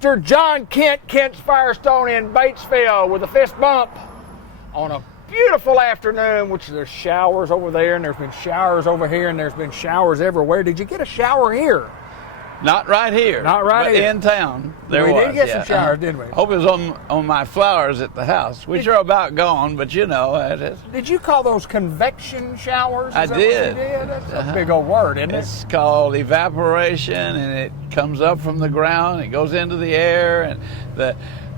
Mr. John Kent, Kent's Firestone in Batesville with a fist bump on a beautiful afternoon, which there's showers over there and there's been showers over here and there's been showers everywhere. Did you get a shower here? Not right here. Not right but here. In town. There we was. did get some showers, didn't we? Hope it was on my flowers at the house, which are about gone, but you know it is. Did you call those convection showers? I Is that did. What you did? That's a big old word, isn't it? It's called evaporation, and it comes up from the ground, it goes into the air, and the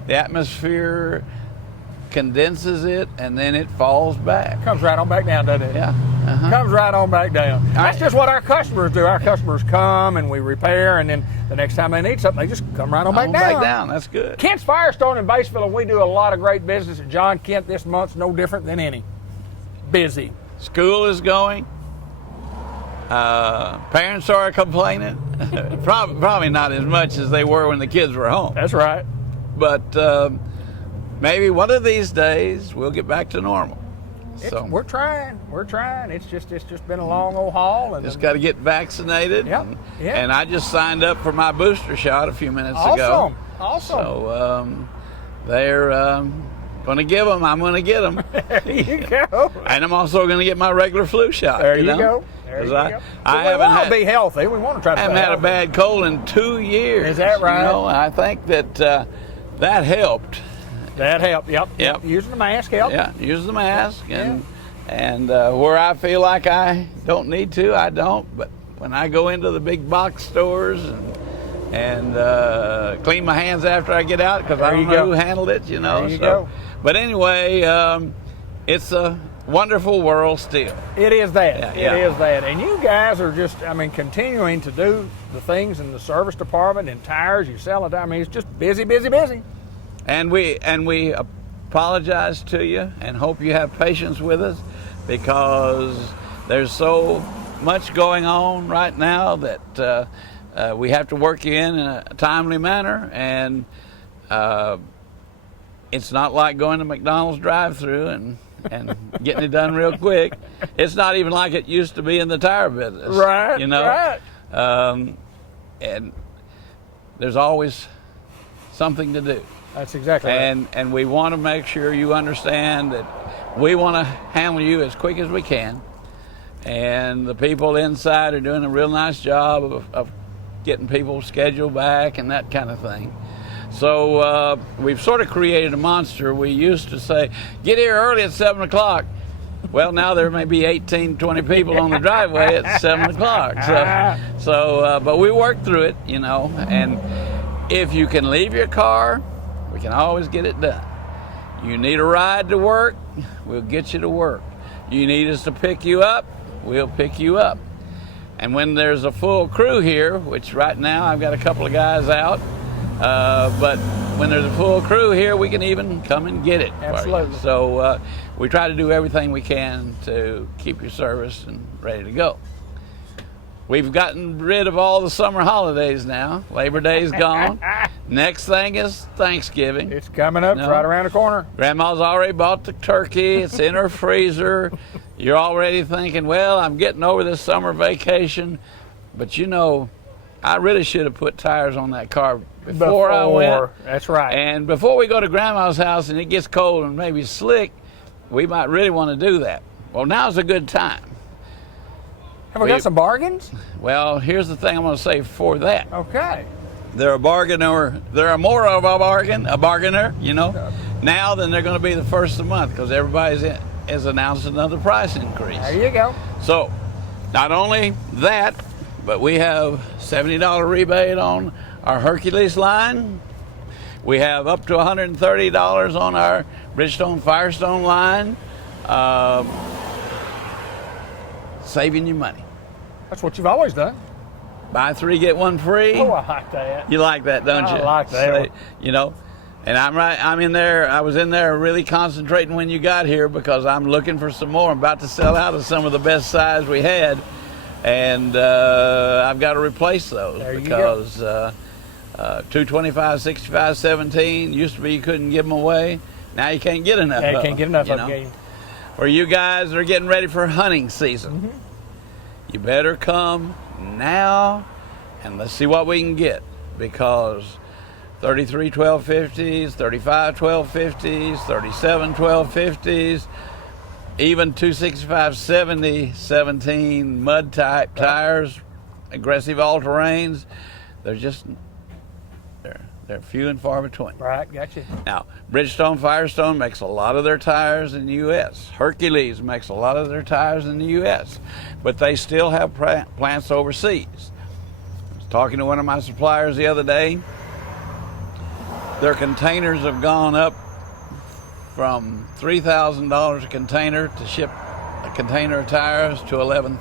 atmosphere condenses it, and then it falls back. Comes right on back down, doesn't it? Yeah. Comes right on back down. That's just what our customers do. Our customers come and we repair, and then the next time they need something, they just come right on back down. Back down. That's good. Kent's Firestone in Batesville, and we do a lot of great business. And John Kent this month's no different than any. Busy. School is going. Parents are complaining. Probably not as much as they were when the kids were home. That's right. But maybe one of these days we'll get back to normal. So We're trying. It's just been a long old haul. And just got to get vaccinated. Yep. And I just signed up for my booster shot a few minutes ago. Awesome. So they're going to give them. I'm going to get them. There you go. And I'm also going to get my regular flu shot. There you go. I we want to be healthy. We want to try to. I haven't had a bad cold in 2 years. Is that right? You know, I think that that helped. That helped. Yep. Using the mask helped. Yeah, use the mask, and where I feel like I don't need to, I don't. But when I go into the big box stores and clean my hands after I get out, because I don't know who handled it, you know. There you go. But anyway, it's a wonderful world still. It is that. Yeah. It is that. And you guys are just, continuing to do the things in the service department and tires. You sell it. It's just busy. And we apologize to you and hope you have patience with us, because there's so much going on right now that we have to work you in a timely manner, and it's not like going to McDonald's drive-through and getting it done real quick. It's not even like it used to be in the tire business. Right. You know? Right. And there's always something to do. That's exactly right. And we want to make sure you understand that we want to handle you as quick as we can. And the people inside are doing a real nice job of getting people scheduled back and that kind of thing. So we've sort of created a monster. We used to say, get here early at 7 o'clock. Well, now there may be 18, 20 people on the driveway at 7 o'clock. But we work through it, you know. And if you can leave your car, we can always get it done. You need a ride to work, we'll get you to work. You need us to pick you up, we'll pick you up. And when there's a full crew here, which right now I've got a couple of guys out, but when there's a full crew here, we can even come and get it. Absolutely. So we try to do everything we can to keep your service and ready to go. We've gotten rid of all the summer holidays now. Labor Day's gone. Next thing is Thanksgiving. It's coming up. It's right around the corner. Grandma's already bought the turkey. It's in her freezer. You're already thinking, well, I'm getting over this summer vacation. But you know, I really should have put tires on that car before I went. That's right. And before we go to Grandma's house and it gets cold and maybe slick, we might really want to do that. Well, now's a good time. Have we got some bargains? Well, here's the thing I'm going to say for that. Okay. They're a bargainer. They're more of a bargainer, you know, now than they're going to be the first of the month, because everybody's has announced another price increase. There you go. So, not only that, but we have $70 rebate on our Hercules line. We have up to $130 on our Bridgestone Firestone line. Saving you money. That's what you've always done. Buy 3, get 1 free. Oh, I like that. You like that, don't you? I like that. So, you know, and I'm in there. I was in there really concentrating when you got here, because I'm looking for some more. I'm about to sell out of some of the best size we had, and I've got to replace those because 225, 65, 17 used to be you couldn't give them away. Now you can't get enough. Yeah, you can't get enough of them. Or you guys are getting ready for hunting season. You better come now and let's see what we can get, because 33 1250s, 35 1250s, 37 1250s, even 265/70 17 mud type tires, aggressive all-terrains. They're few and far between. Right, gotcha. Now, Bridgestone Firestone makes a lot of their tires in the U.S. Hercules makes a lot of their tires in the U.S., but they still have plants overseas. I was talking to one of my suppliers the other day. Their containers have gone up from $3,000 a container to ship a container of tires to $11,000.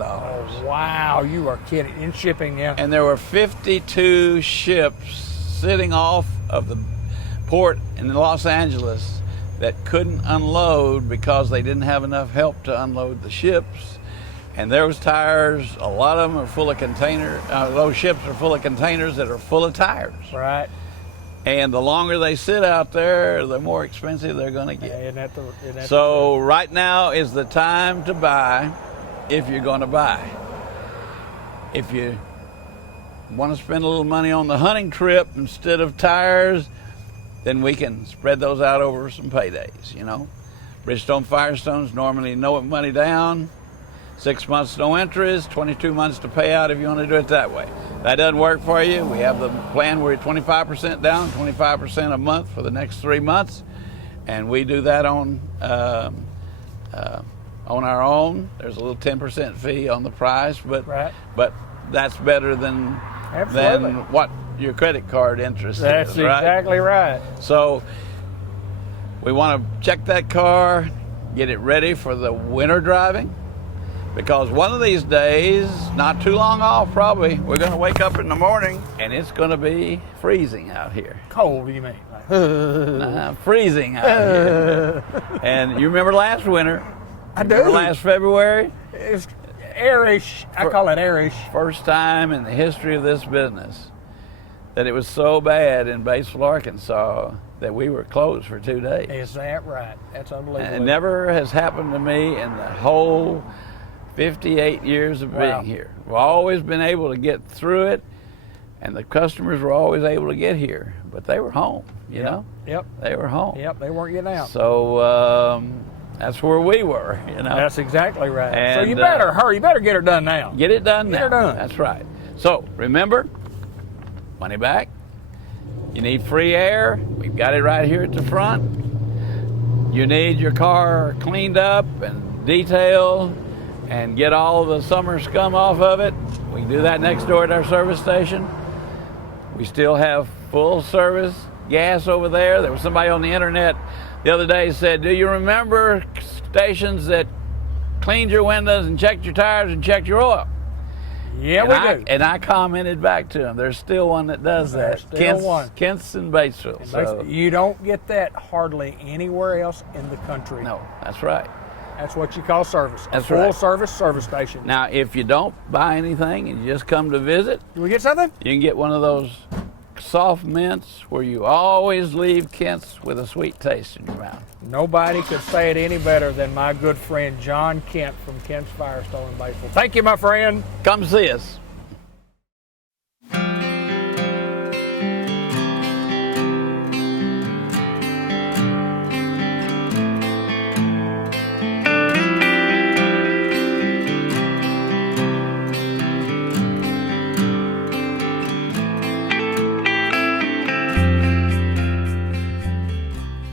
Oh, wow, you are kidding. In shipping, yeah. And there were 52 ships sitting off of the port in Los Angeles that couldn't unload because they didn't have enough help to unload the ships. And those tires, a lot of them are full of those ships are full of containers that are full of tires. Right. And the longer they sit out there, the more expensive they're going to get. Isn't that So right now is the time to buy if you're going to buy. If you want to spend a little money on the hunting trip instead of tires, then we can spread those out over some paydays, you know. Bridgestone Firestones normally no money down, 6 months no interest, 22 months to pay out if you want to do it that way. If that doesn't work for you, we have the plan where you're 25% down, 25% a month for the next 3 months, and we do that on our own. There's a little 10% fee on the price, but that's better than what your credit card interest is. That's exactly right. So we want to check that car, get it ready for the winter driving, because one of these days, not too long off probably, we're going to wake up in the morning and it's going to be freezing out here. Cold, you mean? Freezing out here. And you remember last winter? I do. Remember last February? It's airish. I call it airish. First time in the history of this business that it was so bad in Batesville, Arkansas, that we were closed for 2 days. Is that right? That's unbelievable. And it never has happened to me in the whole 58 years of being here. We've always been able to get through it, and the customers were always able to get here, but they were home, you know? Yep. They were home. Yep, they weren't getting out. So that's where we were, you know? That's exactly right. And, so you better hurry. You better get her done now. Get it done now. Get her done. That's right. So remember, money back. You need free air. We've got it right here at the front. You need your car cleaned up and detailed and get all the summer scum off of it. We can do that next door at our service station. We still have full service gas over there. There was somebody on the internet the other day said, do you remember stations that cleaned your windows and checked your tires and checked your oil? Yeah, we do. And I commented back to him, there's still one that does that. There's still one. Kent's in Batesville. So. You don't get that hardly anywhere else in the country. No, that's right. That's what you call service. That's a full right. service station. Now, if you don't buy anything and you just come to visit, do we get something? You can get one of those soft mints where you always leave Kent's with a sweet taste in your mouth. Nobody could say it any better than my good friend John Kent from Kent's Firestone in Batesville. Thank you, my friend. Come see us.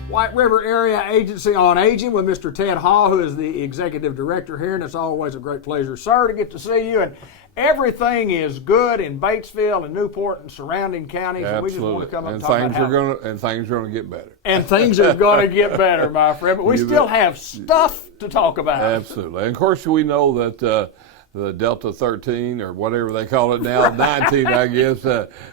White River Area Agency on Aging with Mr. Ted Hall, who is the executive director here, and it's always a great pleasure, sir, to get to see you. And everything is good in Batesville and Newport and surrounding counties. Absolutely. And we just want to come up and talk things about things are going to get better. And things are going to get better, my friend. But we still have stuff to talk about. Absolutely. And of course, we know that the Delta 13 or whatever they call it now, 19, I guess,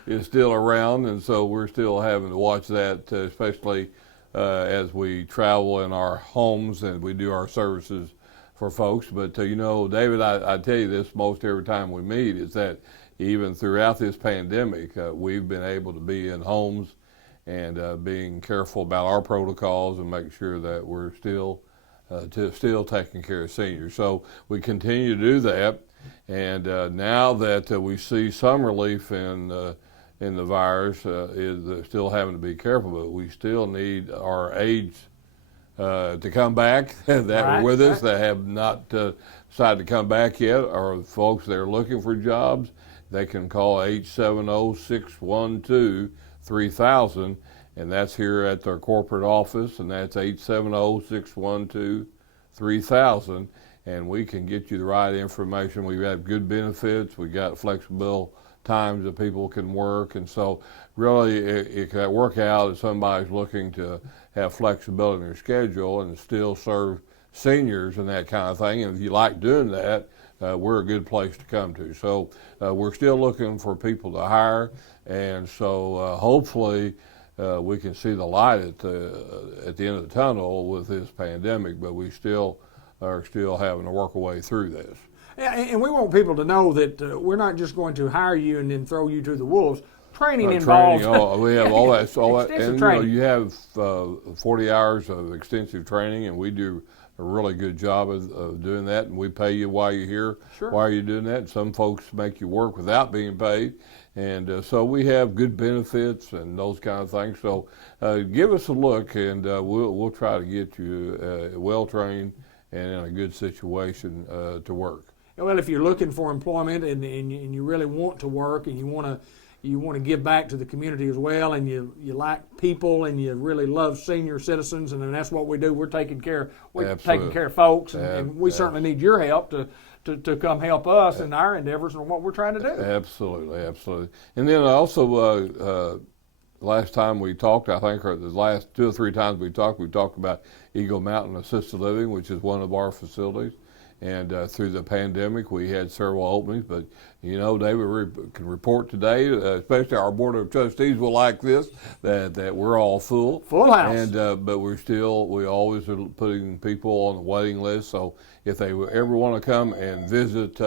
is still around, and so we're still having to watch that, especially as we travel in our homes and we do our services for folks. But you know, David, I tell you this most every time we meet, is that even throughout this pandemic, we've been able to be in homes and being careful about our protocols and make sure that we're still taking care of seniors. So we continue to do that, and now that we see some relief in in the virus is still having to be careful, but we still need our aides to come back that Right, were with us right. that have not decided to come back yet, or folks that are looking for jobs. They can call 870-612-3000, and that's here at their corporate office, and that's 870-612-3000, and we can get you the right information. We have good benefits. We got flexible times that people can work, and so really it can work out if somebody's looking to have flexibility in their schedule and still serve seniors and that kind of thing. And if you like doing that, we're a good place to come to. So we're still looking for people to hire, and so hopefully we can see the light at the end of the tunnel with this pandemic, but we still are having to work our way through this. And we want people to know that we're not just going to hire you and then throw you to the wolves. Training involves. We have all that, and training. you have 40 hours of extensive training, and we do a really good job of doing that, and we pay you while you're here, Sure. while you're doing that. Some folks make you work without being paid, and so we have good benefits and those kind of things. So give us a look, and we'll try to get you well trained and in a good situation to work. Well, if you're looking for employment and you really want to work and you want to give back to the community as well, and you like people and you really love senior citizens, and that's what we do. We're taking care of folks, and we certainly need your help to come help us in our endeavors and what we're trying to do. Absolutely. And then also, last time we talked, I think, or the last 2 or 3 times we talked about Eagle Mountain Assisted Living, which is one of our facilities. And through the pandemic, we had several openings, but David can report today, especially our board of trustees will like this, that we're all full house. And but we always are putting people on the waiting list. So if they ever want to come and visit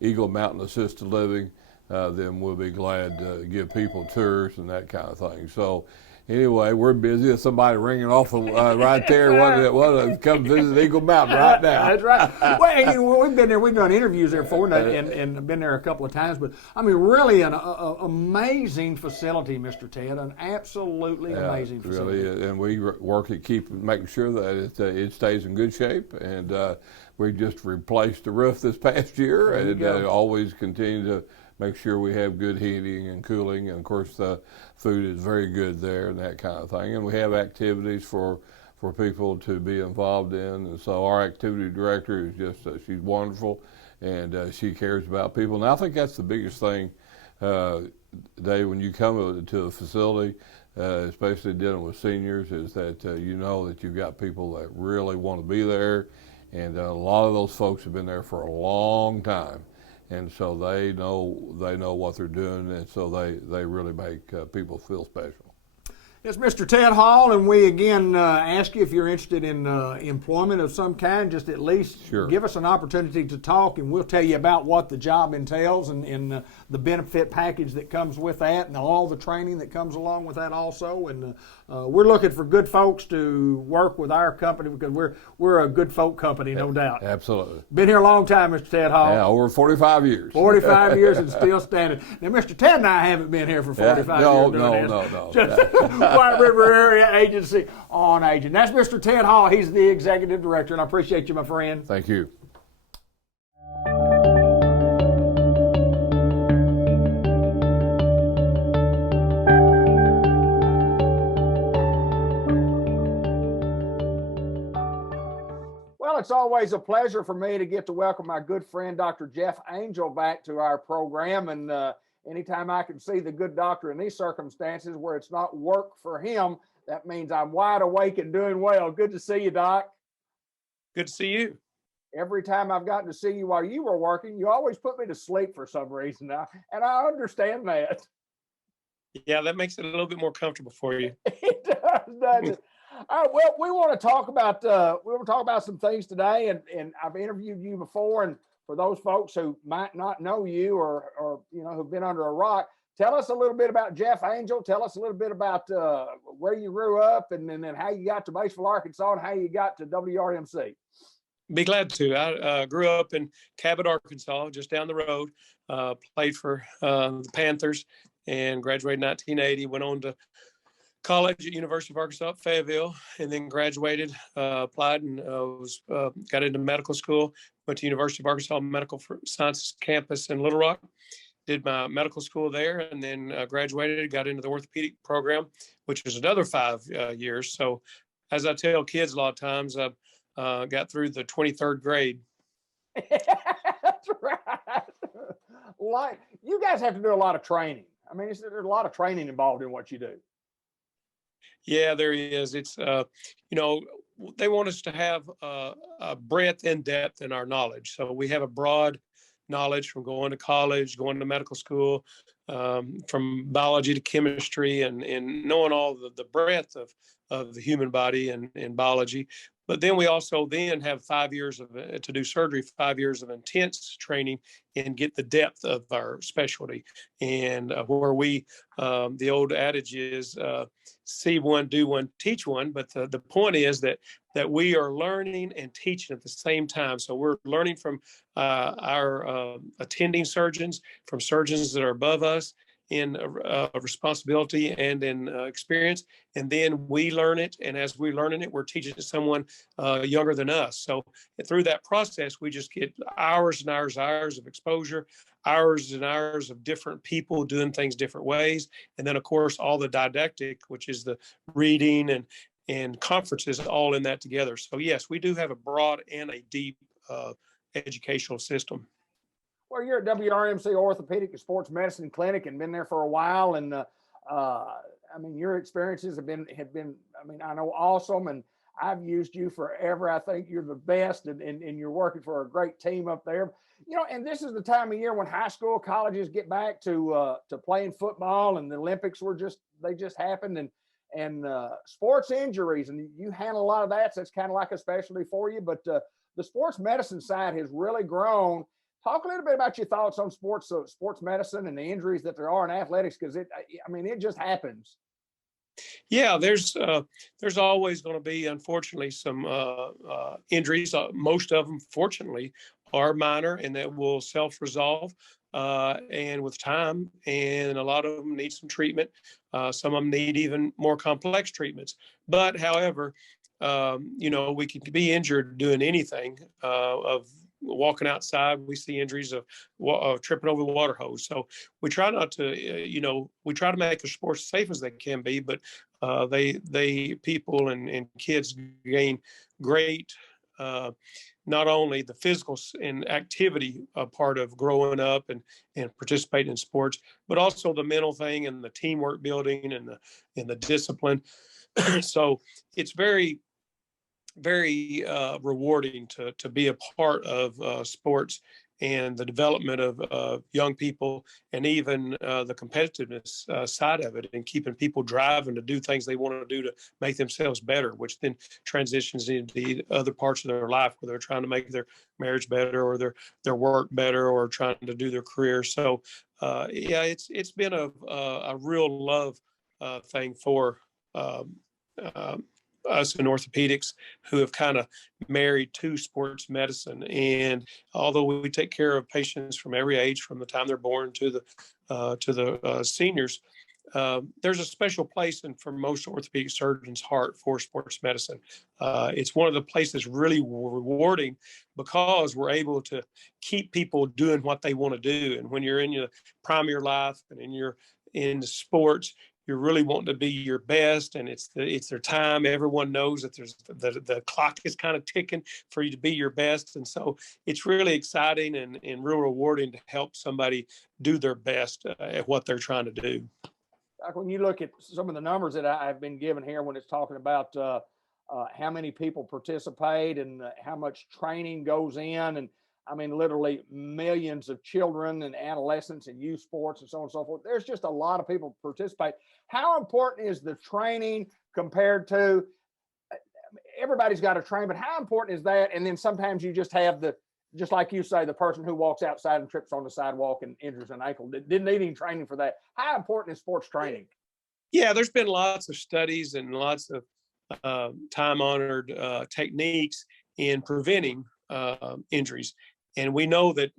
Eagle Mountain Assisted Living, then we'll be glad to give people tours and that kind of thing. So anyway, we're busy. There's somebody ringing off right there. Want to come visit Eagle Mountain right now. That's right. Well, we've been there. We've done interviews there before, and been there a couple of times. But I mean, really, an amazing facility, Mr. Ted. An absolutely amazing facility. Really, and we work at making sure that it stays in good shape. And we just replaced the roof this past year, and always continue to make sure we have good heating and cooling, and of course the food is very good there and that kind of thing. And we have activities for people to be involved in, and so our activity director is just she's wonderful, and she cares about people. And I think that's the biggest thing, Dave, when you come to a facility, especially dealing with seniors, is that you know that you've got people that really want to be there, and a lot of those folks have been there for a long time. And so they know what they're doing, and so they really make people feel special. It's Mr. Ted Hall, and we again ask you if you're interested in employment of some kind, just at least give us an opportunity to talk, and we'll tell you about what the job entails and the benefit package that comes with that, and all the training that comes along with that also. And we're looking for good folks to work with our company, because we're a good folk company, no doubt. Absolutely. Been here a long time, Mr. Ted Hall. Yeah, over 45 years. 45 years and still standing. Now, Mr. Ted and I haven't been here for 45 years. No. Just White River Area Agency on Aging. That's Mr. Ted Hall. He's the executive director, and I appreciate you, my friend. Thank you. Well, it's always a pleasure for me to get to welcome my good friend, Dr. Jeff Angel, back to our program. And anytime I can see the good doctor in these circumstances where it's not work for him, that means I'm wide awake and doing well. Good to see you, Doc. Good to see you. Every time I've gotten to see you while you were working, you always put me to sleep for some reason. And I understand that. Yeah, that makes it a little bit more comfortable for you. It does, doesn't it? Well, we want to talk about some things today, and I've interviewed you before, and for those folks who might not know you or who've been under a rock, tell us a little bit about Jeff Angel. Tell us a little bit about where you grew up, and then how you got to Batesville, Arkansas, and how you got to WRMC. Be glad to. I grew up in Cabot, Arkansas, just down the road. Played for the Panthers, and graduated in 1980. Went on to college at University of Arkansas at Fayetteville, and then graduated, applied, and got into medical school. Went to University of Arkansas Medical Sciences campus in Little Rock. Did my medical school there, and then graduated, got into the orthopedic program, which was another 5 years. So as I tell kids a lot of times, I got through the 23rd grade. That's right. Like, you guys have to do a lot of training. I mean, there's a lot of training involved in what you do. Yeah, there is. It's, they want us to have a breadth and depth in our knowledge. So we have a broad knowledge from going to college, going to medical school, from biology to chemistry, and knowing all the breadth of the human body and biology. But then we also then have 5 years to do surgery, 5 years of intense training and get the depth of our specialty. And where the old adage is, see one, do one, teach one. But the point is that we are learning and teaching at the same time. So we're learning from our attending surgeons, from surgeons that are above us in responsibility and in experience, and then we learn it, and as we're learning it, we're teaching it to someone younger than us. So through that process, we just get hours and hours of exposure, hours and hours of different people doing things different ways, and then of course all the didactic, which is the reading and conferences, all in that together. So yes, we do have a broad and a deep educational system. Well, you're at WRMC Orthopedic and Sports Medicine Clinic and been there for a while. And I mean, your experiences have been, I mean, I know, awesome. And I've used you forever. I think you're the best, and you're working for a great team up there. You know, and this is the time of year when high school, colleges get back to playing football, and the Olympics they just happened, and sports injuries, and you handle a lot of that. So it's kind of like a specialty for you. But the sports medicine side has really grown. Talk a little bit about your thoughts on sports medicine and the injuries that there are in athletics, because it just happens. Yeah, there's always going to be, unfortunately, some injuries. Most of them, fortunately, are minor and that will self-resolve and with time. And a lot of them need some treatment. Some of them need even more complex treatments. But however, we can be injured doing anything of walking outside. We see injuries of tripping over the water hose. So we try not to, we try to make the sports as safe as they can be, but people and kids gain great, not only the physical and activity part of growing up and participating in sports, but also the mental thing and the teamwork building and the discipline. So it's very, very rewarding to be a part of sports and the development of young people, and even the competitiveness side of it, and keeping people driving to do things they want to do to make themselves better, which then transitions into the other parts of their life where they're trying to make their marriage better or their work better or trying to do their career. So it's been a real love thing for us in orthopedics, who have kind of married to sports medicine. And although we take care of patients from every age, from the time they're born to the seniors, there's a special place for most orthopedic surgeons' heart for sports medicine. It's one of the places really rewarding, because we're able to keep people doing what they want to do. And when you're in the prime of your life and you're in the sports, you're really wanting to be your best, and it's their time. Everyone knows that the clock is kind of ticking for you to be your best. And so it's really exciting and real rewarding to help somebody do their best at what they're trying to do. Like when you look at some of the numbers that I've been given here, when it's talking about how many people participate and how much training goes in, and I mean, literally millions of children and adolescents and youth sports and so on and so forth. There's just a lot of people participate. How important is the training compared to, everybody's got to train, but how important is that? And then sometimes you just have just like you say, the person who walks outside and trips on the sidewalk and injures an ankle, didn't need any training for that. How important is sports training? Yeah, there's been lots of studies and lots of time-honored techniques in preventing injuries. And we know that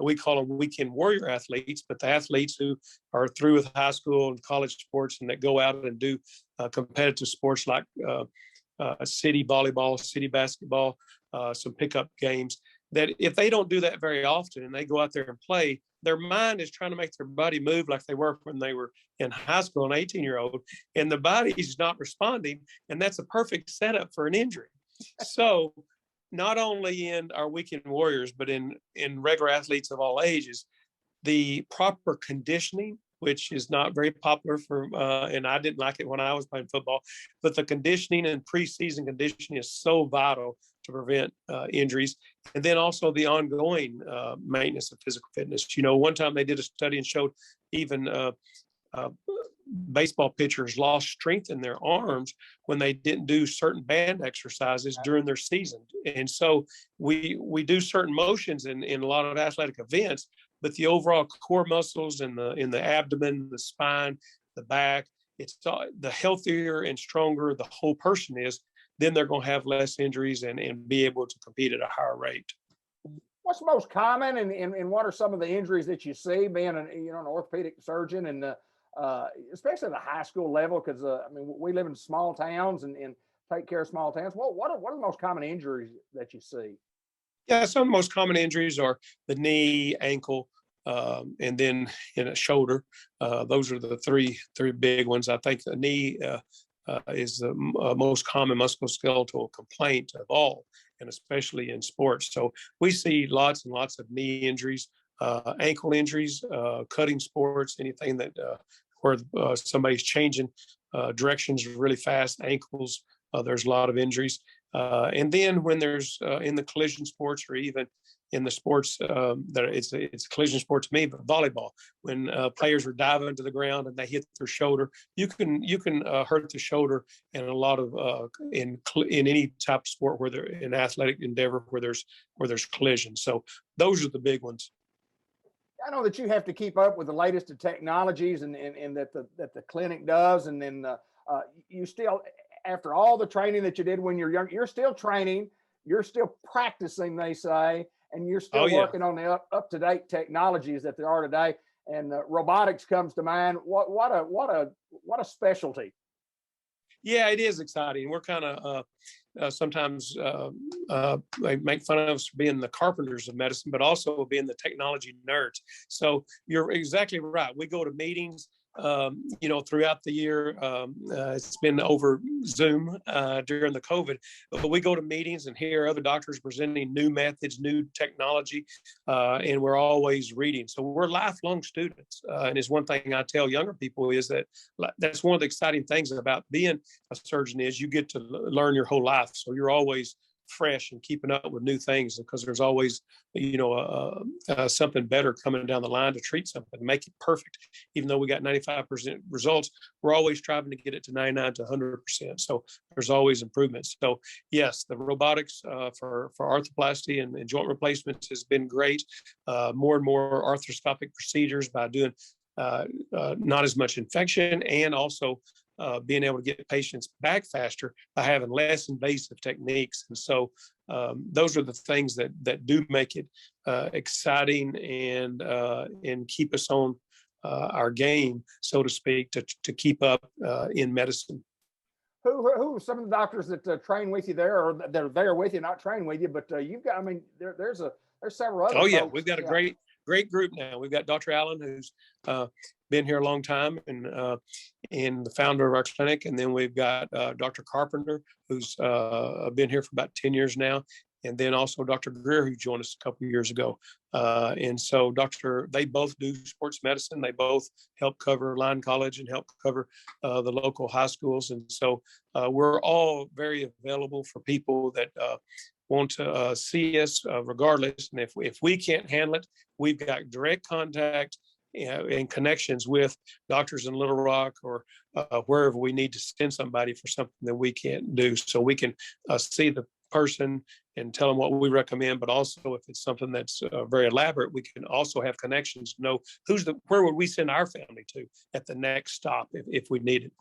we call them weekend warrior athletes, but the athletes who are through with high school and college sports and that go out and do competitive sports like city volleyball, city basketball, some pickup games, that if they don't do that very often and they go out there and play, their mind is trying to make their body move like they were when they were in high school, an 18-year-old, and the body is not responding. And that's a perfect setup for an injury. So not only in our weekend warriors, but in regular athletes of all ages, the proper conditioning, which is not very popular for, and I didn't like it when I was playing football, but the conditioning and preseason conditioning is so vital to prevent injuries. And then also the ongoing maintenance of physical fitness. You know, one time they did a study and showed even baseball pitchers lost strength in their arms when they didn't do certain band exercises during their season. And so we do certain motions in a lot of athletic events, but the overall core muscles in the abdomen, the spine, the back, it's the healthier and stronger the whole person is, then they're going to have less injuries and be able to compete at a higher rate. What's most common, and what are some of the injuries that you see being an orthopedic surgeon, and especially at the high school level? Because I mean, we live in small towns and take care of small towns. What are the most common injuries that you see? Yeah, some of the most common injuries are the knee, ankle, and then in a shoulder. Those are the three big ones. I think the knee is the most common musculoskeletal complaint of all, and especially in sports. So we see lots and lots of knee injuries, ankle injuries, cutting sports, anything that where somebody's changing directions really fast, ankles, there's a lot of injuries. And then when there's in the collision sports, or even in the sports that it's collision sport to me, but volleyball, when players are diving to the ground and they hit their shoulder, you can hurt the shoulder in a lot of in any type of sport where they're in athletic endeavor where there's collision. So those are the big ones. I know that you have to keep up with the latest of technologies and that the clinic does, and then you still, after all the training that you did when you're young, you're still training, you're still practicing, they say, and you're still working on the up-to-date technologies that there are today. And robotics comes to mind. What a specialty. Yeah, it is exciting. We're kind of sometimes they make fun of us for being the carpenters of medicine, but also being the technology nerds. So you're exactly right. We go to meetings, throughout the year. It's been over Zoom during the COVID, but we go to meetings and hear other doctors presenting new methods, new technology, and we're always reading. So we're lifelong students. And it's one thing I tell younger people is that's one of the exciting things about being a surgeon is you get to learn your whole life. So you're always fresh and keeping up with new things, because there's always something better coming down the line to treat something, make it perfect. Even though we got 95% results, we're always striving to get it to 99 to 100%. So there's always improvements. So yes, the robotics for arthroplasty and joint replacements has been great. More and more arthroscopic procedures by doing not as much infection, and also being able to get patients back faster by having less invasive techniques. And so those are the things that do make it exciting and keep us on our game, so to speak, to keep up in medicine. Who are some of the doctors that train with you there, or that are there with you, not train with you, but you've got, I mean, there's several other folks. We've got a great group now. We've got Dr. Allen, who's been here a long time and the founder of our clinic. And then we've got Dr. Carpenter, who's been here for about 10 years now. And then also Dr. Greer, who joined us a couple of years ago. And so they both do sports medicine. They both help cover Line College and help cover the local high schools. And so we're all very available for people that want to see us regardless. And if we can't handle it, we've got direct contact and connections with doctors in Little Rock or wherever we need to send somebody for something that we can't do. So we can see the person and tell them what we recommend, but also if it's something that's very elaborate, we can also have connections to know where would we send our family to at the next stop if we need it.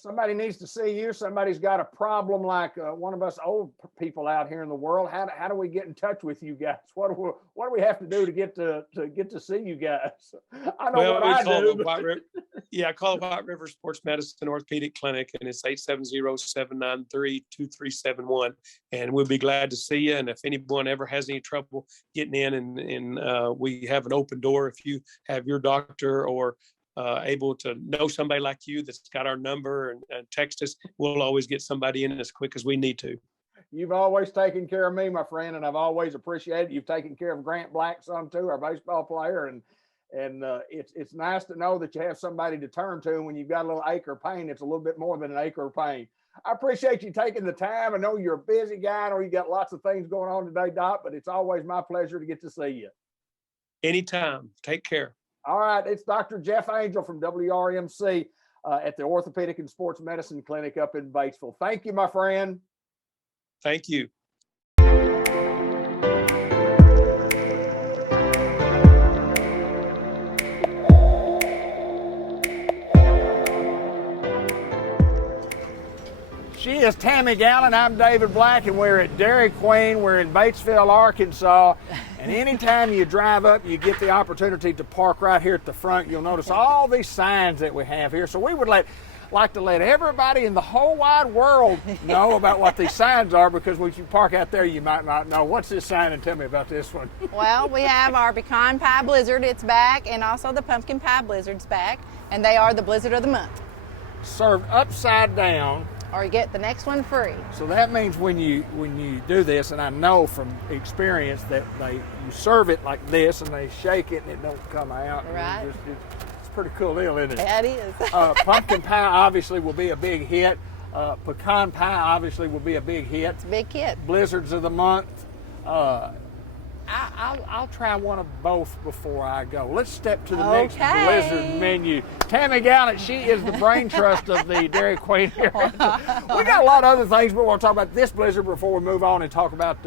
Somebody needs to see you. Somebody's got a problem like one of us old people out here in the world. How do we get in touch with you guys? What do we have to do to get to see you guys? I know what I do. I call the White River Sports Medicine Orthopedic Clinic, and it's 870-793-2371. And we'll be glad to see you. And if anyone ever has any trouble getting in, and we have an open door, if you have your doctor or able to know somebody like you that's got our number and text us, we'll always get somebody in as quick as we need to. You've always taken care of me, my friend, and I've always appreciated it. You've taken care of Grant Black some too, our baseball player, and it's nice to know that you have somebody to turn to when you've got a little ache or pain. It's a little bit more than an ache or pain. I appreciate you taking the time. I know you're a busy guy. I know you got lots of things going on today, Doc, but it's always my pleasure to get to see you. Anytime. Take care. All right, it's Dr. Jeff Angel from WRMC at the Orthopedic and Sports Medicine Clinic up in Batesville. Thank you, my friend. Thank you. She is Tammy Gallen. I'm David Black, and we're at Dairy Queen. We're in Batesville, Arkansas. And anytime you drive up, you get the opportunity to park right here at the front. You'll notice all these signs that we have here. So we would like to let everybody in the whole wide world know about what these signs are, because when you park out there, you might not know. What's this sign, and tell me about this one? Well, we have our pecan pie blizzard, it's back, and also the pumpkin pie blizzard's back, and they are the blizzard of the month. Served upside down. Or you get the next one free. So that means when you do this, and I know from experience that you serve it like this and they shake it and it don't come out. Right. It's a pretty cool deal, isn't it? Yeah, it is. Pumpkin pie obviously will be a big hit. Pecan pie obviously will be a big hit. It's a big hit. Blizzards of the month. I'll try one of both before I go. Let's step to the next blizzard menu. Tammy Gallant, she is the brain trust of the Dairy Queen here. We got a lot of other things, but we'll talk about this blizzard before we move on and talk about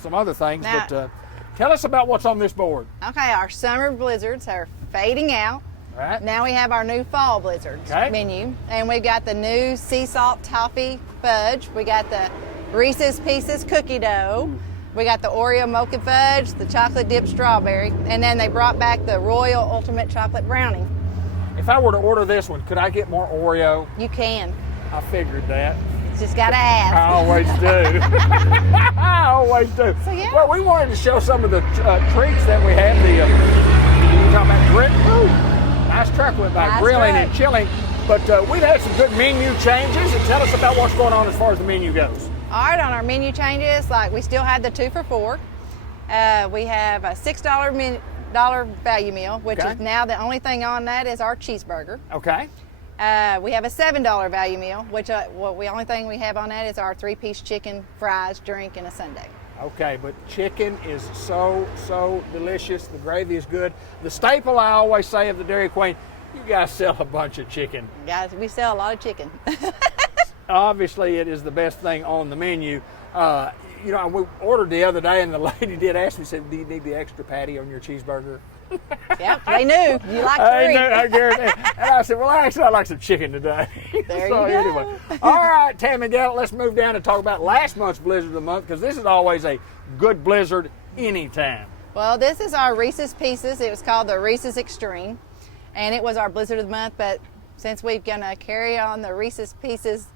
some other things. Now, but tell us about what's on this board. Okay, our summer blizzards are fading out. Right. Now we have our new fall blizzards menu, and we've got the new sea salt toffee fudge. We got the Reese's Pieces cookie dough. We got the Oreo mocha fudge, the chocolate dipped strawberry, and then they brought back the Royal Ultimate Chocolate Brownie. If I were to order this one, could I get more Oreo? You can. I figured that. Just gotta ask. I always do. I always do. So, yeah. Well, we wanted to show some of the treats that we have. You talking about grill? Nice truck went by, Nice grilling truck. and chilling. But we've had some good menu changes. And tell us about what's going on as far as the menu goes. All right, on our menu changes, like we still have the 2 for $4. We have a $6 value meal, which is now the only thing on that is our cheeseburger. Okay. We have a $7 value meal, which the only thing we have on that is our 3-piece chicken, fries, drink, and a sundae. Okay, but chicken is so delicious. The gravy is good. The staple I always say of the Dairy Queen, you guys sell a bunch of chicken. Guys, we sell a lot of chicken. Obviously, it is the best thing on the menu. We ordered the other day, and the lady did ask me, said, "Do you need the extra patty on your cheeseburger?" Yep, they knew. You like three. I guarantee. And I said, "Well, actually, I'd like some chicken today." There So you go. Anyway. All right, Tammy Gallant, let's move down and talk about last month's blizzard of the month, because this is always a good blizzard anytime. Well, this is our Reese's Pieces. It was called the Reese's Extreme, and it was our blizzard of the month. But since we're gonna carry on the Reese's Pieces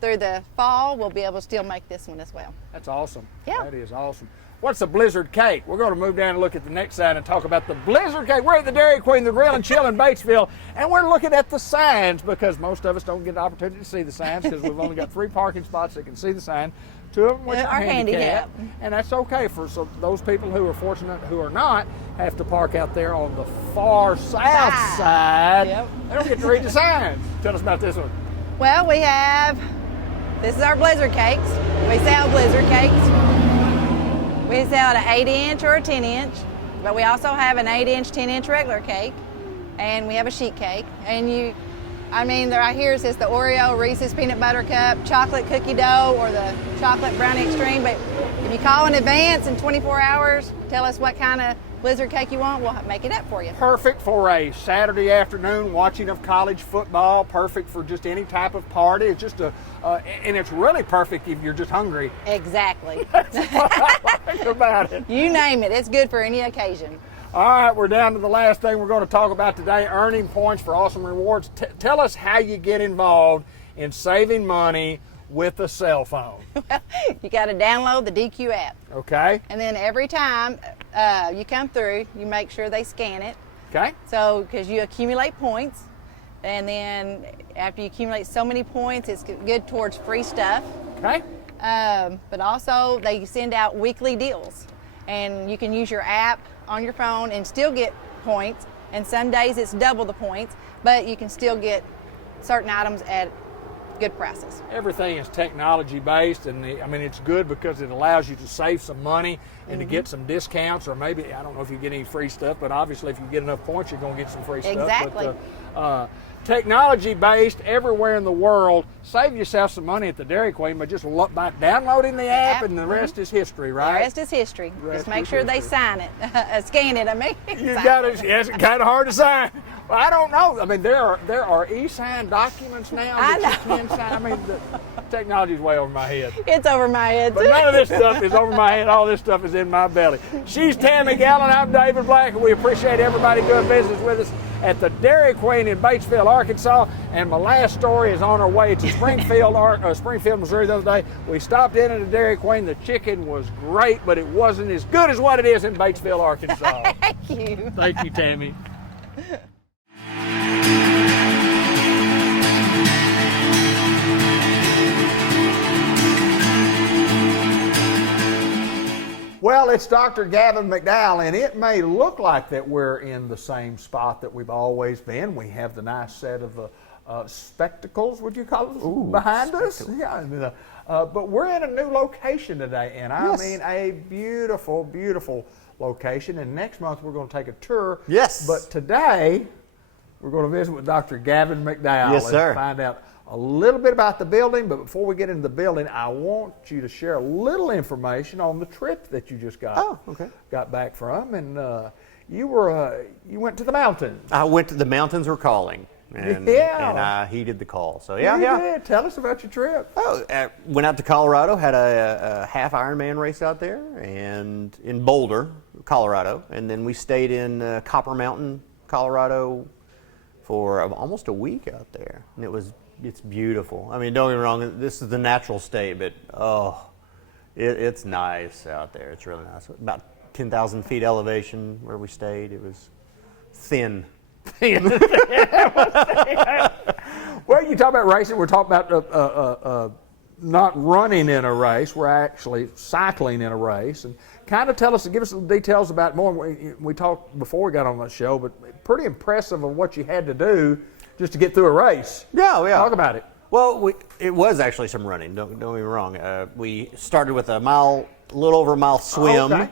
through the fall, we'll be able to still make this one as well. That's awesome. Yeah. That is awesome. What's a blizzard cake? We're going to move down and look at the next side and talk about the blizzard cake. We're at the Dairy Queen, the Grill and Chill in Batesville, and we're looking at the signs, because most of us don't get an opportunity to see the signs, because we've only got 3 parking spots that can see the sign. 2 of them which are handicapped, and that's okay for those people who are fortunate who are not have to park out there on the far south side. Yep. They don't get to read the signs. Tell us about this one. Well, this is our blizzard cakes. We sell blizzard cakes. We sell an 8-inch or a 10-inch, but we also have an 8-inch, 10-inch regular cake, and we have a sheet cake. And right here it says the Oreo Reese's Peanut Butter Cup, chocolate cookie dough, or the chocolate brownie extreme. But if you call in advance in 24 hours, tell us what kind of blizzard cake you want, we'll make it up for you. Perfect for a Saturday afternoon watching of college football. Perfect for just any type of party. It's just and it's really perfect if you're just hungry. Exactly. That's what I like about it. You name it, it's good for any occasion. All right, we're down to the last thing we're going to talk about today, earning points for awesome rewards. Tell us how you get involved in saving money with a cell phone. You got to download the DQ app. Okay. And then every time you come through, you make sure they scan it. Okay. So, because you accumulate points, and then after you accumulate so many points, it's good towards free stuff. Okay. But also, they send out weekly deals, and you can use your app on your phone and still get points. And some days it's double the points, but you can still get certain items at good prices. Everything is technology based, and it's good because it allows you to save some money and to get some discounts, or maybe, I don't know if you get any free stuff, but obviously if you get enough points, you're going to get some free stuff. Exactly. But, technology based everywhere in the world. Save yourself some money at the Dairy Queen by downloading the app, and the rest is history, right? The rest is history. Just make sure they sign it, scan it. You got it. Yes, it's kind of hard to sign. Well, I don't know. There are e-sign documents now that you can sign. The technology's way over my head. It's over my head, But too. none of this stuff is over my head. All this stuff is in my belly. She's Tammy Gallen. I'm David Black, and we appreciate everybody doing business with us at the Dairy Queen in Batesville, Arkansas. And my last story is on our way to Springfield, Missouri the other day. We stopped in at the Dairy Queen. The chicken was great, but it wasn't as good as what it is in Batesville, Arkansas. Thank you. Thank you, Tammy. Well, it's Dr. Gavin McDowell, and it may look like that we're in the same spot that we've always been. We have the nice set of spectacles, would you call it, behind us? Yeah. But we're in a new location today, and I mean a beautiful, beautiful location. And next month we're going to take a tour. Yes. But today we're going to visit with Dr. Gavin McDowell Yes, sir. and find out a little bit about the building. But before we get into the building, I want you to share a little information on the trip that you just got back from. And you went to the mountains. I went to the mountains were calling, and I heeded the call. So Yeah. Tell us about your trip. Went out to Colorado, had a half Ironman race out there, and in Boulder, Colorado, and then we stayed in Copper Mountain, Colorado, for almost a week out there, and it's beautiful. Don't get me wrong, this is the natural state, but it's nice out there. It's really nice. About 10,000 feet elevation where we stayed. It was thin. Well, you talk about racing. We're talking about not running in a race. We're actually cycling in a race. And kind of give us some details about more. We talked before we got on the show, but pretty impressive of what you had to do just to get through a race. Yeah. Talk about it. Well, it was actually some running. Don't get me wrong. We started with a little over a mile swim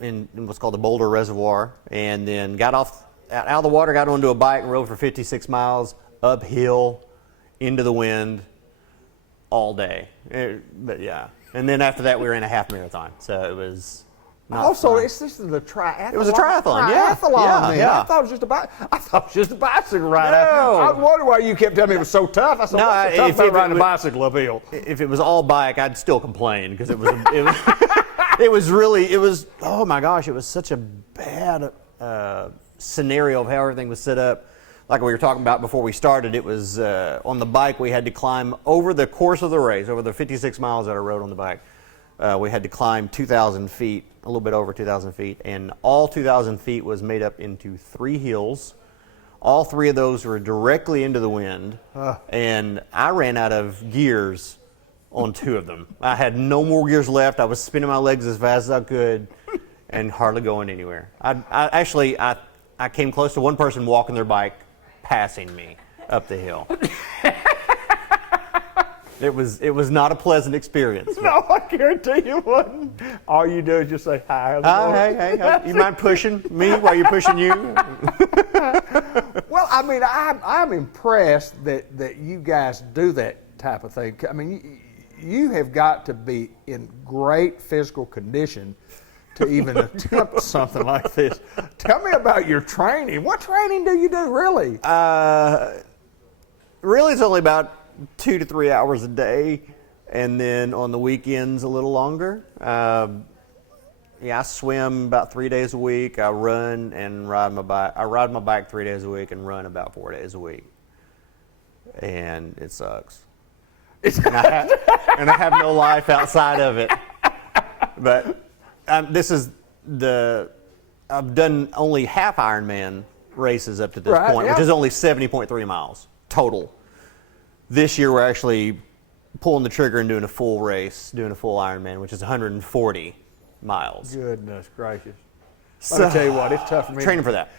in what's called the Boulder Reservoir, and then got out of the water, got onto a bike, and rode for 56 miles uphill into the wind all day. And then after that, we were in a half marathon. So it was. This is the triathlon. It was a triathlon, yeah. I thought it was just a bicycle ride. No. I wondered why you kept telling me it was so tough. I said, what's so tough about riding a bicycle uphill? If it was all bike, I'd still complain because it was oh my gosh, it was such a bad scenario of how everything was set up. Like we were talking about before we started, it was on the bike we had to climb over the course of the race, over the 56 miles that I rode on the bike. We had to climb 2,000 feet, a little bit over 2,000 feet, and all 2,000 feet was made up into 3 hills. All 3 of those were directly into the wind, and I ran out of gears on 2 of them. I had no more gears left. I was spinning my legs as fast as I could and hardly going anywhere. I came close to one person walking their bike, passing me up the hill. It was not a pleasant experience. No, I guarantee you wasn't. All you do is just say hi. Hey, you mind pushing me while you're pushing you? Well, I'm impressed that you guys do that type of thing. You have got to be in great physical condition to even attempt something like this. Tell me about your training. What training do you do, really? Really, it's only about 2 to 3 hours a day, and then on the weekends a little longer. I swim about 3 days a week. I run and ride my bike. I ride my bike 3 days a week and run about 4 days a week, and it sucks. And I have no life outside of it. But I've done only half Ironman races up to this point, which is only 70.3 miles total. This year we're actually pulling the trigger and doing a full race, doing a full Ironman, which is 140 miles. Goodness gracious. Let me tell you what, it's tough for me. Training for that.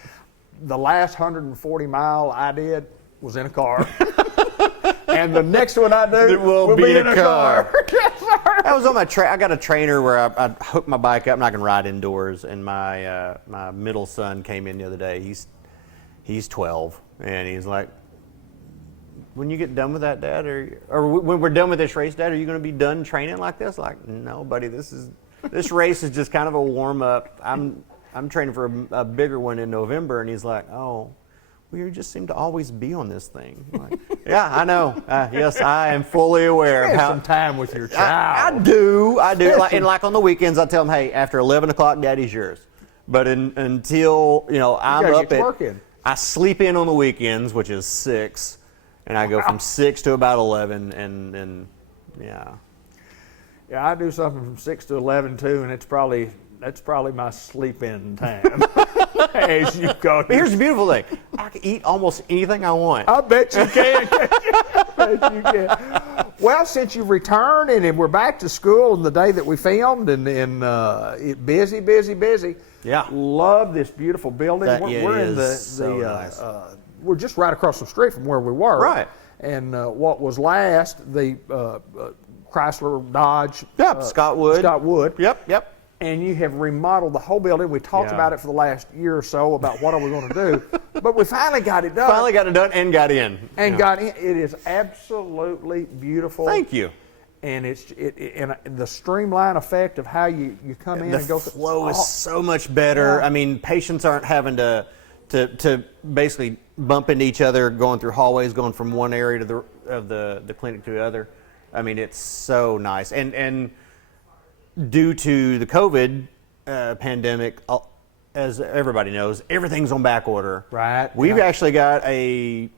The last 140 mile I did was in a car. And the next one I do will be in a car. I was on my I got a trainer where I hooked my bike up and I can ride indoors. And my my middle son came in the other day. He's 12, and he's like, "When you get done with that, Dad, or when we're done with this race, Dad, are you going to be done training like this?" Like, no, buddy. This race is just kind of a warm up. I'm training for a bigger one in November, and he's like, "Oh, we just seem to always be on this thing." I'm like, yeah, I know. Yes, I am fully aware of Spend how. some time with your child. I do. Like on the weekends, I tell them, "Hey, after 11 o'clock, Daddy's yours." But until I'm up working. I sleep in on the weekends, which is 6, and I go from 6 to about 11, and yeah. Yeah, I do something from 6 to 11 too, and that's probably my sleep-in time. As you go. But here's the beautiful thing: I can eat almost anything I want. I bet you can. I bet you can. Well, since you've returned and we're back to school on the day that we filmed, and busy. Yeah. Love this beautiful building. We're in nice. We're just right across the street from where we were. Right. And what was last the Chrysler Dodge. Yep. Scott Wood. Yep. And you have remodeled the whole building. We talked about it for the last year or so about what are we going to do, but we finally got it done. Finally got it done and got in. Got in. It is absolutely beautiful. Thank you. And and the streamline effect of how you come in and go through. The flow is so much better. Yeah. I mean, patients aren't having to basically bump into each other, going through hallways, going from one area of the clinic to the other. I mean, it's so nice. And due to the COVID pandemic, as everybody knows, everything's on back order. Right. We've actually got a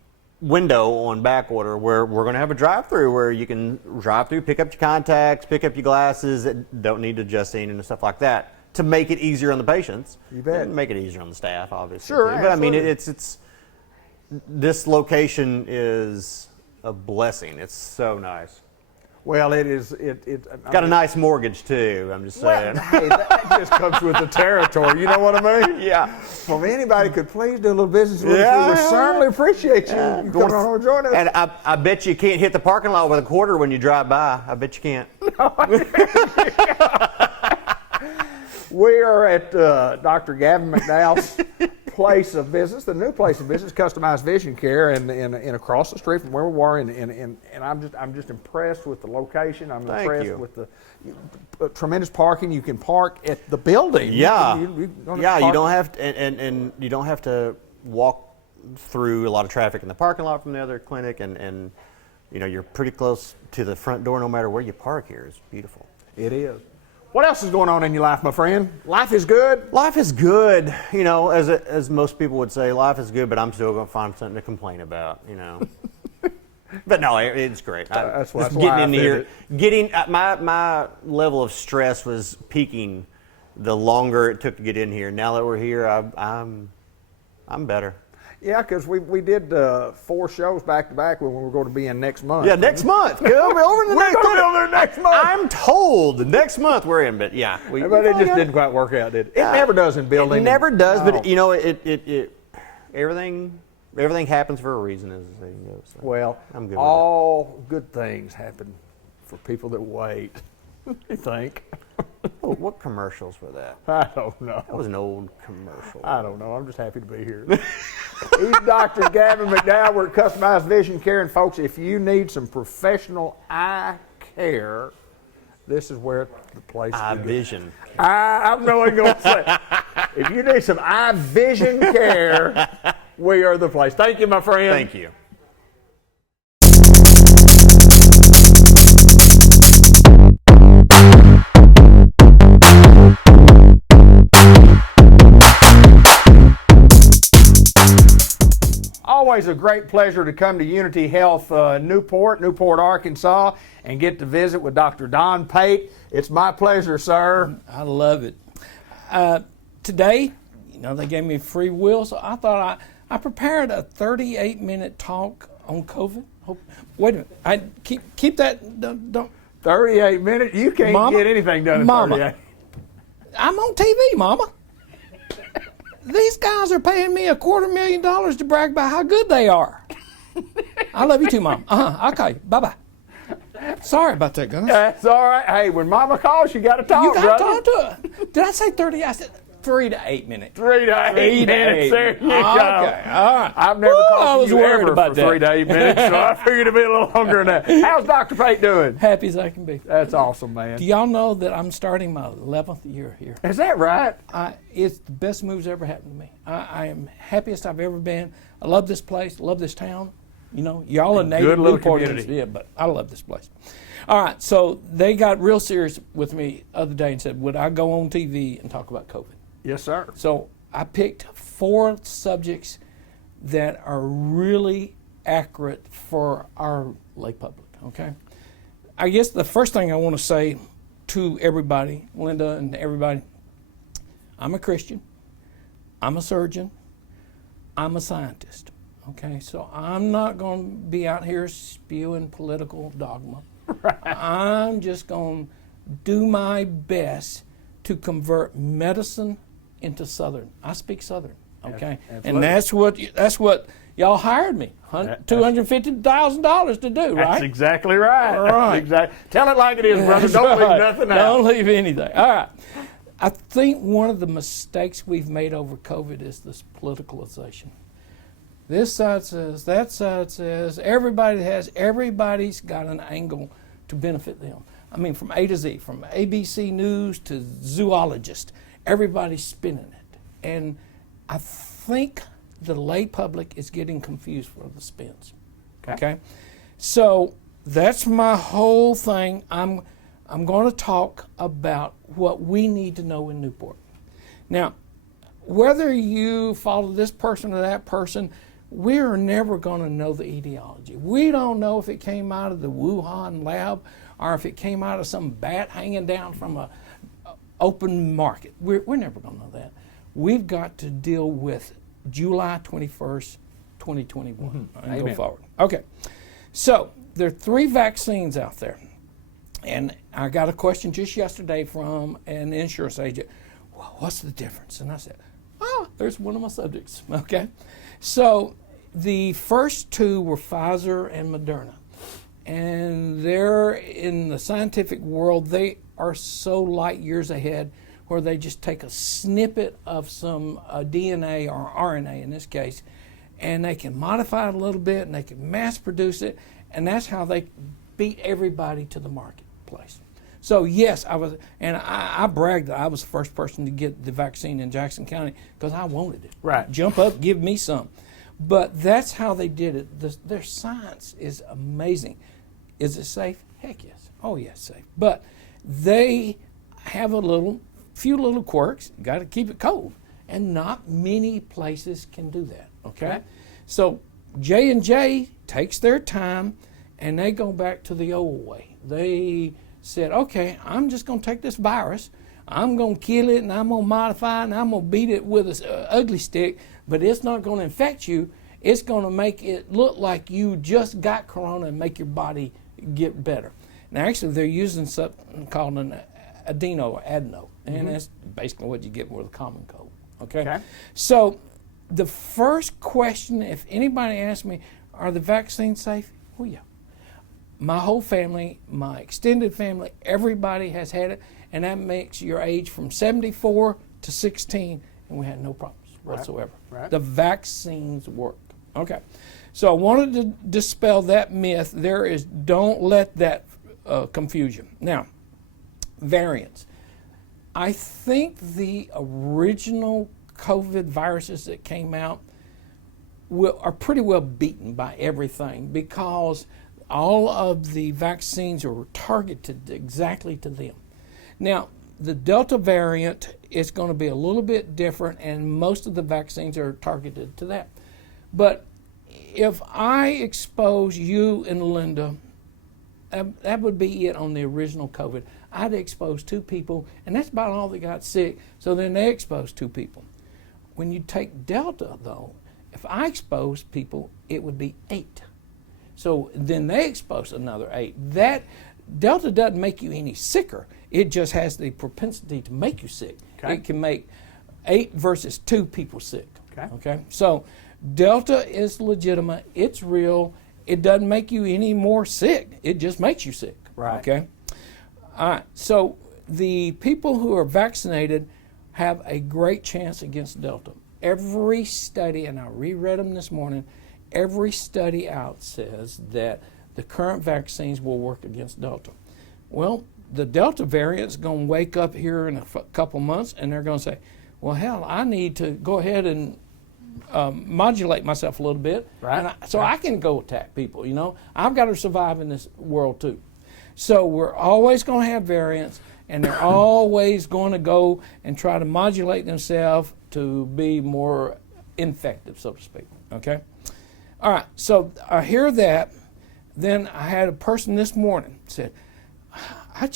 window on back order where we're going to have a drive-through where you can drive through, pick up your contacts, pick up your glasses that don't need adjusting and stuff like that to make it easier on the patients. You bet. And make it easier on the staff, obviously. Sure, too. But I mean, absolutely. it's this location is a blessing. It's so nice. Well, it is. Got a nice mortgage too. I'm just saying. Well, hey, that just comes with the territory. You know what I mean? Yeah. Well, if anybody could please do a little business with us, we would certainly appreciate you coming on and joining us. And I bet you can't hit the parking lot with a quarter when you drive by. I bet you can't. We are at Dr. Gavin McDowell's place of business, the new place of business, Customized Vision Care, and across the street from where we were, and I'm just impressed with the location. I'm impressed with the tremendous parking. You can park at the building. Yeah, you don't have to, and you don't have to walk through a lot of traffic in the parking lot from the other clinic, and you're pretty close to the front door no matter where you park here. It's beautiful. It is. What else is going on in your life, my friend? Life is good? Life is good. As most people would say, life is good, but I'm still going to find something to complain about, But no, it's great. That's getting in here. My level of stress was peaking the longer it took to get in here. Now that we're here, I'm better. Yeah, because we did 4 shows back to back when we were going to be in next month. Yeah, next month. We're over in the we're going to be over there next month. I'm told next month we're in, but yeah. But it just didn't quite work out, did it? It never does in building. It never does, but everything happens for a reason, as the saying goes. So well, I'm good all good things happen for people that wait. You think? Oh, what commercials were that? I don't know. That was an old commercial. I don't know. I'm just happy to be here. He's Dr. Gavin McDowell. We're at Customized Vision Care. And folks, if you need some professional eye care, this is where the place Eye is. vision. I'm not even going to say. If you need some eye vision care, we are the place. Thank you, my friend. Thank you. Always a great pleasure to come to Unity Health Newport, Arkansas, and get to visit with Dr. Don Pate. It's my pleasure, sir. I love it. Today, they gave me free will, so I thought I prepared a 38-minute talk on COVID. Wait a minute. I keep that. Don't 38 minutes? You can't Mama, get anything done in Mama, 38. I'm on TV, Mama. These guys are paying me $250,000 to brag about how good they are. I love you too, Mom. Okay, bye-bye. Sorry about that, guys. That's all right. Hey, when Mama calls, you got to talk, You got to brother. talk to her. Did I say 30? I said 3 to 8 minutes. 3 to 8 minutes. There you go. Okay, all right. I've never I talked was to you worried ever about for that. 3 to 8 minutes, so I figured it'd be a little longer than that. How's Dr. Pate doing? Happy as I can be. That's awesome, man. Do y'all know that I'm starting my 11th year here? Is that right? It's the best move's ever happened to me. I am happiest I've ever been. I love this place, love this town. Y'all are native Good little Newporters, community. yeah, but I love this place. All right, so they got real serious with me the other day and said, would I go on TV and talk about COVID? Yes, sir. So I picked 4 subjects that are really accurate for our lay public, okay? I guess the first thing I want to say to everybody, Linda and everybody, I'm a Christian, I'm a surgeon, I'm a scientist, okay? So I'm not going to be out here spewing political dogma. Right. I'm just going to do my best to convert medicine into Southern. I speak Southern, okay? Absolutely. And that's what y'all hired me, $250,000 to do, right? That's exactly right. All right. Exactly. Tell it like it is, brother. That's Don't right. leave nothing out. Don't leave anything. All right. I think one of the mistakes we've made over COVID is this politicalization. This side says, that side says, everybody's got an angle to benefit them. I mean, from A to Z, from ABC News to zoologist, everybody's spinning it. And I think the lay public is getting confused for the spins. Okay? So that's my whole thing. I'm going to talk about what we need to know in Newport. Now, whether you follow this person or that person, we are never going to know the etiology. We don't know if it came out of the Wuhan lab or if it came out of some bat hanging down from a open market. We're never going to know that. We've got to deal with July 21st, 2021 and go forward. Okay, so there are 3 vaccines out there. And I got a question just yesterday from an insurance agent. Well, what's the difference? And I said, there's one of my subjects, okay? So the first 2 were Pfizer and Moderna. And they're in the scientific world, they are so light years ahead where they just take a snippet of some DNA or RNA in this case, and they can modify it a little bit and they can mass produce it, and that's how they beat everybody to the marketplace. So yes, I bragged that I was the first person to get the vaccine in Jackson County because I wanted it. Right. Jump up, give me some. But that's how they did it. Their science is amazing. Is it safe? Heck yes. Oh yes, safe. But they have a few little quirks. You got to keep it cold, and not many places can do that. Okay. So J&J takes their time, and they go back to the old way. They said, okay, I'm just going to take this virus, I'm going to kill it, and I'm going to modify it, and I'm going to beat it with an ugly stick, but it's not going to infect you. It's going to make it look like you just got corona and make your body get better. Now, actually, they're using something called an adeno, and that's basically what you get with a common cold. Okay? So the first question, if anybody asks me, are the vaccines safe? Oh, yeah. My whole family, my extended family, everybody has had it, and that makes your age from 74 to 16, and we had no problems whatsoever. Right. The vaccines work. Okay. So I wanted to dispel that myth. Don't let that confuse you. Now, variants. I think the original COVID viruses that came out are pretty well beaten by everything because all of the vaccines are targeted exactly to them. Now, the Delta variant is going to be a little bit different, and most of the vaccines are targeted to that. But if I expose you and Linda, that would be it on the original COVID. I'd expose 2 people, and that's about all that got sick, so then they exposed 2 people. When you take Delta, though, if I expose people, it would be 8. So then they expose another 8. That Delta doesn't make you any sicker. It just has the propensity to make you sick. Okay. It can make 8 versus 2 people sick. Okay. So Delta is legitimate. It's real. It doesn't make you any more sick. It just makes you sick. Right. Okay. All right. So the people who are vaccinated have a great chance against Delta. Every study, and I reread them this morning, every study out says that the current vaccines will work against Delta. Well, the Delta variant's going to wake up here in a couple months, and they're going to say, well, hell, I need to go ahead and modulate myself a little bit, right? So I can go attack people, you know. I've got to survive in this world, too. So we're always going to have variants, and they're always going to go and try to modulate themselves to be more infective, so to speak, okay? All right, so I hear that. Then I had a person this morning said, I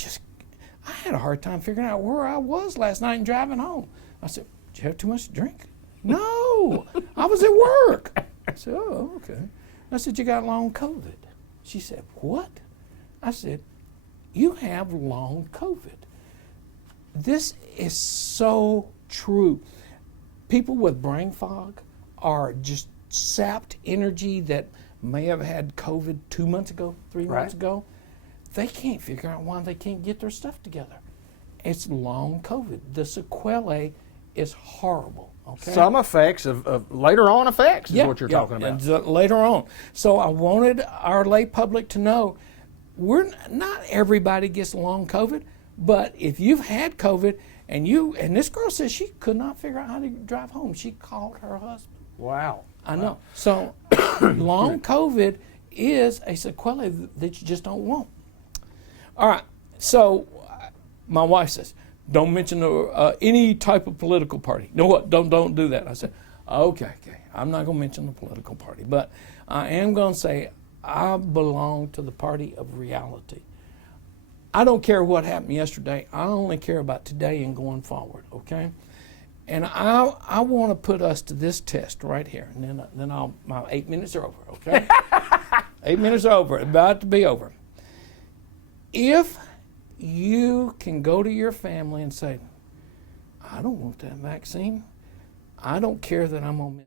had a hard time figuring out where I was last night and driving home. I said, did you have too much to drink? No, I was at work. I said, oh, okay. I said, you got long COVID. She said, what? I said, you have long COVID. This is so true. People with brain fog are just sapped energy that may have had COVID 2 months ago, 3 months ago. They can't figure out why they can't get their stuff together. It's long COVID. The sequelae is horrible. Okay? Some effects of later on effects is what you're talking about. Later on. So I wanted our lay public to know not everybody gets long COVID, but if you've had COVID and this girl says she could not figure out how to drive home, she called her husband. Wow. I know. So long COVID is a sequelae that you just don't want. All right. So my wife says, don't mention any type of political party. No, what? Don't do that. I said, okay. I'm not going to mention the political party, but I am going to say I belong to the party of reality. I don't care what happened yesterday. I only care about today and going forward, okay? And I want to put us to this test right here, and then my 8 minutes are over, okay? 8 minutes are over, about to be over. If you can go to your family and say, I don't want that vaccine. I don't care that I'm on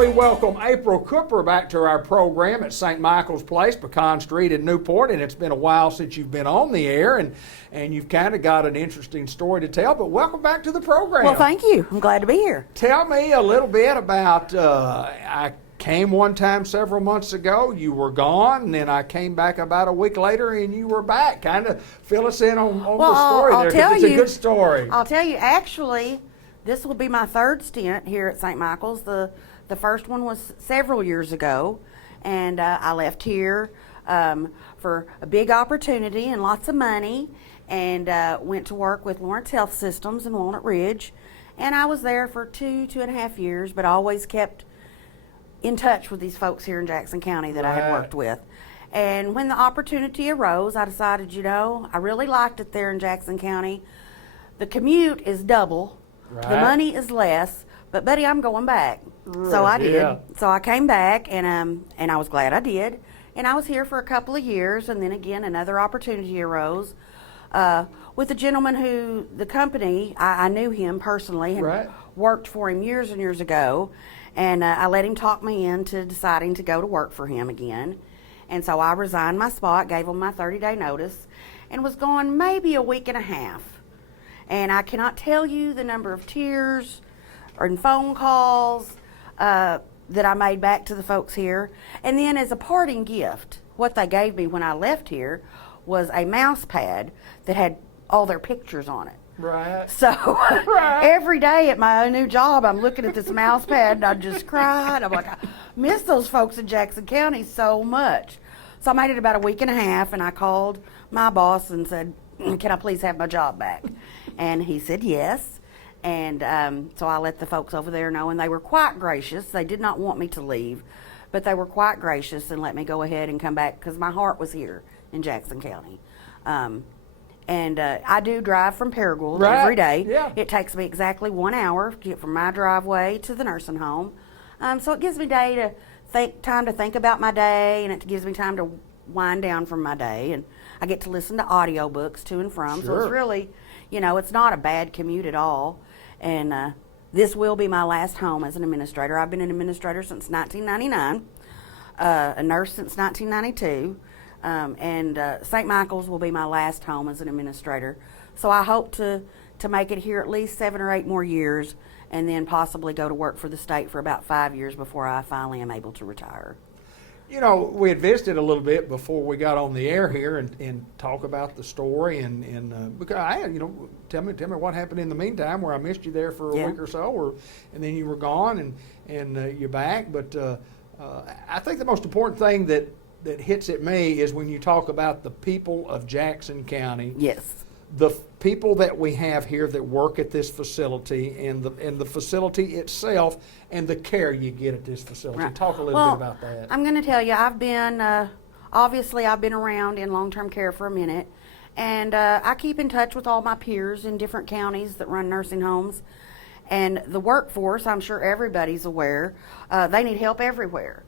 We welcome April Cooper back to our program at St. Michael's Place, Pecan Street in Newport, and it's been a while since you've been on the air, and you've kind of got an interesting story to tell, but welcome back to the program. Well, thank you. I'm glad to be here. Tell me a little bit about, I came one time several months ago, you were gone, and then I came back about a week later and you were back. Kind of fill us in on the story there, because it's a good story. I'll tell you, actually, this will be my third stint here at St. Michael's. The first one was several years ago, and I left here for a big opportunity and lots of money, and went to work with Lawrence Health Systems in Walnut Ridge, and I was there for 2.5 years, but I always kept in touch with these folks here in Jackson County that I had worked with. And when the opportunity arose, I decided, I really liked it there in Jackson County. The commute is double, the money is less, but buddy, I'm going back. So I did. Yeah. So I came back, and I was glad I did. And I was here for a couple of years, and then again another opportunity arose with a gentleman who the company, I knew him personally and worked for him years and years ago, and I let him talk me into deciding to go to work for him again. And so I resigned my spot, gave them my 30-day notice, and was gone maybe a week and a half. And I cannot tell you the number of tears and phone calls that I made back to the folks here. And then as a parting gift, what they gave me when I left here was a mouse pad that had all their pictures on it. Right. So every day at my new job, I'm looking at this mouse pad and I just cried. I'm like, I miss those folks in Jackson County so much. So I made it about a week and a half, and I called my boss and said, can I please have my job back? And he said yes. And so I let the folks over there know, and they were quite gracious. They did not want me to leave, but they were quite gracious and let me go ahead and come back because my heart was here in Jackson County. And I do drive from Paragould every day. Yeah. It takes me exactly 1 hour to get from my driveway to the nursing home. So it gives me time to think about my day, and it gives me time to wind down from my day. And I get to listen to audiobooks to and from. So Sure. it's really, it's not a bad commute at all. And this will be my last home as an administrator. I've been an administrator since 1999, a nurse since 1992. And St. Michael's will be my last home as an administrator. So I hope to make it here at least 7 or 8 more years, and then possibly go to work for the state for about 5 years before I finally am able to retire. We had visited a little bit before we got on the air here and talk about the story and because tell me what happened in the meantime where I missed you there for a week or so, and then you were gone and you're back. But I think the most important thing that hits at me is when you talk about the people of Jackson County. Yes. The people that we have here that work at this facility and the facility itself and the care you get at this facility. Right. Talk a little bit about that. I'm going to tell you, I've been around in long-term care for a minute, and I keep in touch with all my peers in different counties that run nursing homes. And the workforce, I'm sure everybody's aware, they need help everywhere.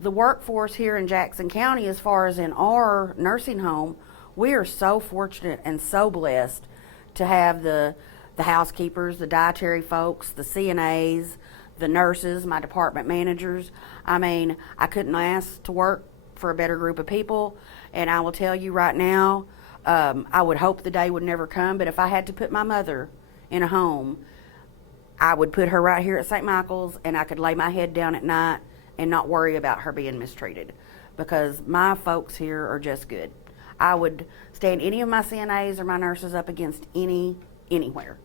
The workforce here in Jackson County, as far as in our nursing home, we are so fortunate and so blessed to have the housekeepers, the dietary folks, the CNAs, the nurses, my department managers. I mean, I couldn't ask to work for a better group of people. And I will tell you right now, I would hope the day would never come, but if I had to put my mother in a home, I would put her right here at St. Michael's, and I could lay my head down at night and not worry about her being mistreated, because my folks here are just good. I would stand any of my CNAs or my nurses up against anywhere.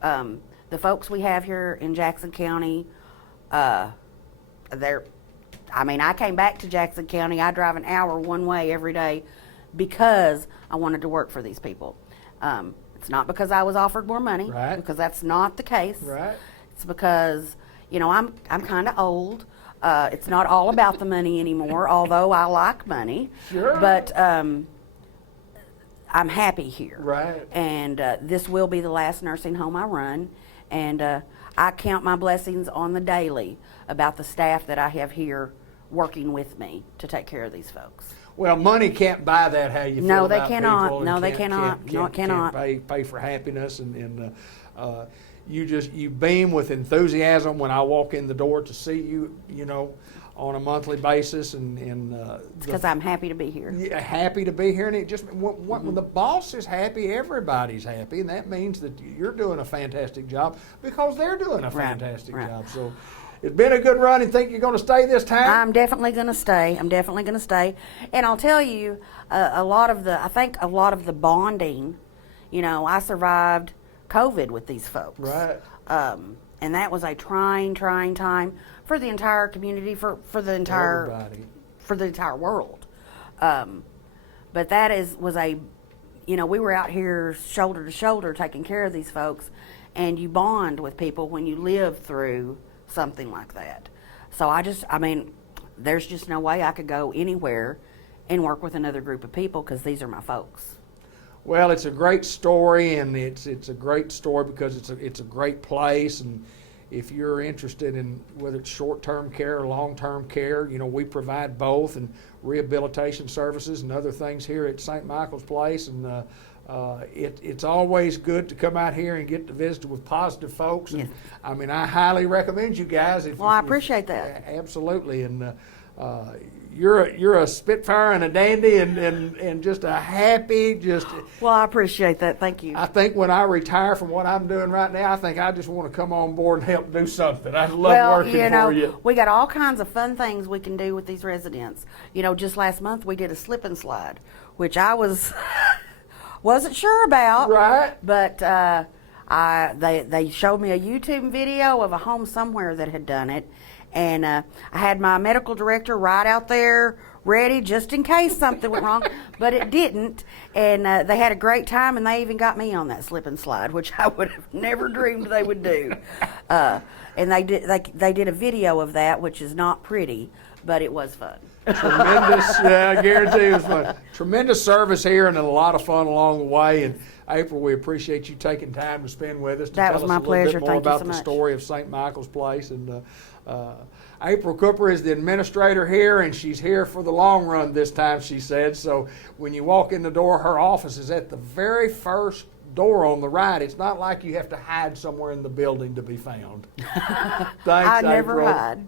The folks we have here in Jackson County, I came back to Jackson County. I drive an hour one way every day because I wanted to work for these people. It's not because I was offered more money, Right. because that's not the case. Right. It's because, I'm kind of old. It's not all about the money anymore, although I like money. Sure. But I'm happy here. Right. And this will be the last nursing home I run. And I count my blessings on the daily about the staff that I have here working with me to take care of these folks. Well, money can't buy that how you feel No, they about cannot. people, and No, they cannot. No, it cannot. Can't pay for happiness, and you beam with enthusiasm when I walk in the door to see you, on a monthly basis, and Because I'm happy to be here. happy to be here, and it just when the boss is happy, everybody's happy, and that means that you're doing a fantastic job because they're doing a fantastic job. So it's been a good run, and think you're going to stay this time? I'm definitely going to stay. And I'll tell you, I think a lot of the bonding, I survived COVID with these folks. Right. And that was a trying time for the entire community, for the entire Everybody. for the entire world. But that was we were out here shoulder to shoulder taking care of these folks, and you bond with people when you live through something like that. So there's just no way I could go anywhere and work with another group of people, because these are my folks. Well, it's a great story, and it's a great story because it's a great place, and if you're interested in whether it's short-term care or long-term care, we provide both, and rehabilitation services and other things here at St. Michael's Place, and it's always good to come out here and get to visit with positive folks. And I highly recommend you guys. I appreciate that. Absolutely, and you're a spitfire and a dandy and just a happy Well, I appreciate that. Thank you. I think when I retire from what I'm doing right now, I think I just want to come on board and help do something. I love working for you. We got all kinds of fun things we can do with these residents. Just last month we did a slip and slide, which I wasn't sure about. Right. But they showed me a YouTube video of a home somewhere that had done it, and I had my medical director right out there ready just in case something went wrong, but it didn't. And they had a great time, and they even got me on that slip and slide, which I would have never dreamed they would do. And they did a video of that, which is not pretty, but it was fun. Tremendous, yeah, I guarantee it was fun. Tremendous service here and a lot of fun along the way. And April, we appreciate you taking time to spend with us to That tell was us my a little pleasure. bit more Thank you about so the much. story of St. Michael's Place. And April Cooper is the administrator here, and she's here for the long run this time, she said. So when you walk in the door, her office is at the very first door on the right. It's not like you have to hide somewhere in the building to be found. Thanks, I never April. hide.